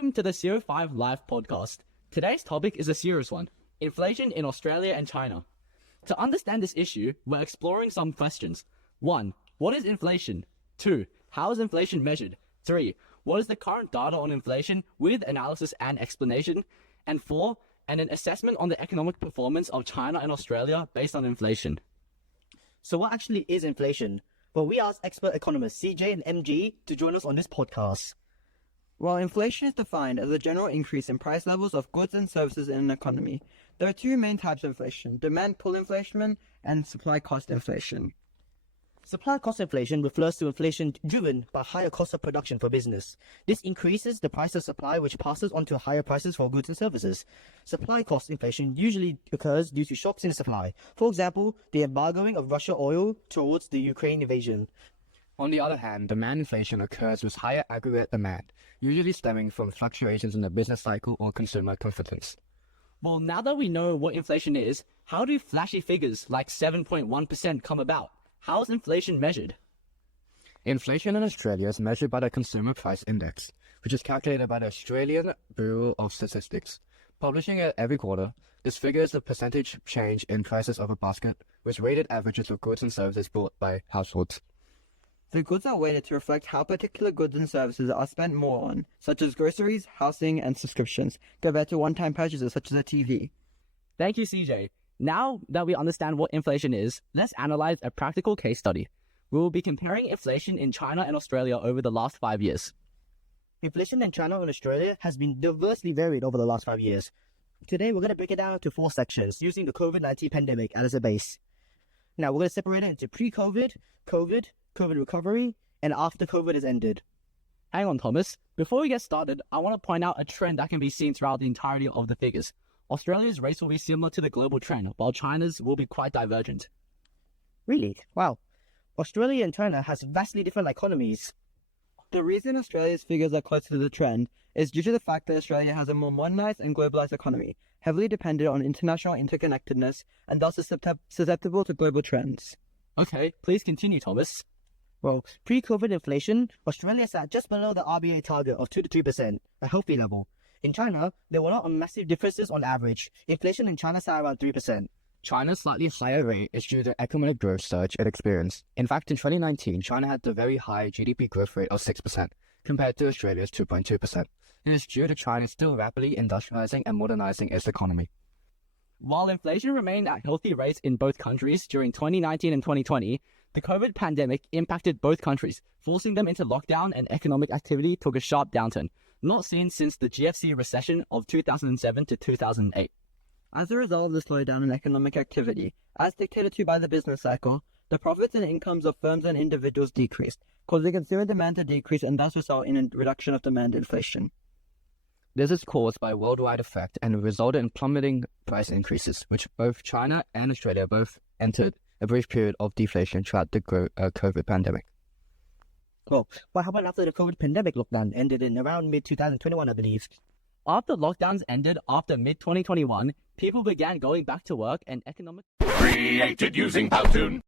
Welcome to the CO5 Live podcast. Today's topic is a serious one: inflation in Australia and China. To understand this issue, we're exploring some questions. 1. What is inflation? 2. How is inflation measured? 3. What is the current data on inflation with analysis and explanation? And 4. And an assessment on the economic performance of China and Australia based on inflation. So what actually is inflation? Well, we asked expert economists CJ and MG to join us on this podcast. While inflation is defined as a general increase in price levels of goods and services in an economy, there are two main types of inflation: demand pull inflation and supply cost inflation. Supply cost inflation refers to inflation driven by higher cost of production for business. This increases the price of supply, which passes on to higher prices for goods and services. Supply cost inflation usually occurs due to shocks in supply. For example, the embargoing of Russian oil towards the Ukraine invasion. On the other hand, demand inflation occurs with higher aggregate demand, usually stemming from fluctuations in the business cycle or consumer confidence. Well, now that we know what inflation is, how do flashy figures like 7.1% come about? How is inflation measured? Inflation in Australia is measured by the Consumer Price Index, which is calculated by the Australian Bureau of Statistics. Publishing it every quarter, this figure is the percentage change in prices of a basket, with weighted averages of goods and services bought by households. The goods are weighted to reflect how particular goods and services are spent more on, such as groceries, housing, and subscriptions, compared to one-time purchases such as a TV. Thank you, CJ. Now that we understand what inflation is, let's analyze a practical case study. We will be comparing inflation in China and Australia over the last 5 years. Inflation in China and Australia has been diversely varied over the last 5 years. Today, we're going to break it down into 4 sections using the COVID-19 pandemic as a base. Now, we're going to separate it into pre-COVID, COVID recovery, and after COVID has ended. Hang on, Thomas. Before we get started, I want to point out a trend that can be seen throughout the entirety of the figures. Australia's rates will be similar to the global trend, while China's will be quite divergent. Really? Wow. Australia and China has vastly different economies. The reason Australia's figures are closer to the trend is due to the fact that Australia has a more modernized and globalized economy, heavily dependent on international interconnectedness, and thus is susceptible to global trends. Okay, please continue, Thomas. Well, pre-COVID inflation, Australia sat just below the RBA target of 2 to 3%, a healthy level. In China, there were not massive differences on average. Inflation in China sat around 3%. China's slightly higher rate is due to the economic growth surge it experienced. In fact, in 2019, China had a very high GDP growth rate of 6%, compared to Australia's 2.2%. It is due to China still rapidly industrializing and modernizing its economy. While inflation remained at healthy rates in both countries during 2019 and 2020, the COVID pandemic impacted both countries, forcing them into lockdown, and economic activity took a sharp downturn, not seen since the GFC recession of 2007 to 2008. As a result of the slowdown in economic activity, as dictated to by the business cycle, the profits and incomes of firms and individuals decreased, causing consumer demand to decrease and thus result in a reduction of demand inflation. This is caused by a worldwide effect and resulted in plummeting price increases, which both China and Australia both entered a brief period of deflation throughout the COVID pandemic. Well, what happened after the COVID pandemic lockdown ended in around mid-2021, I believe? After lockdowns ended after mid-2021, people began going back to work and economic... Created using Powtoon.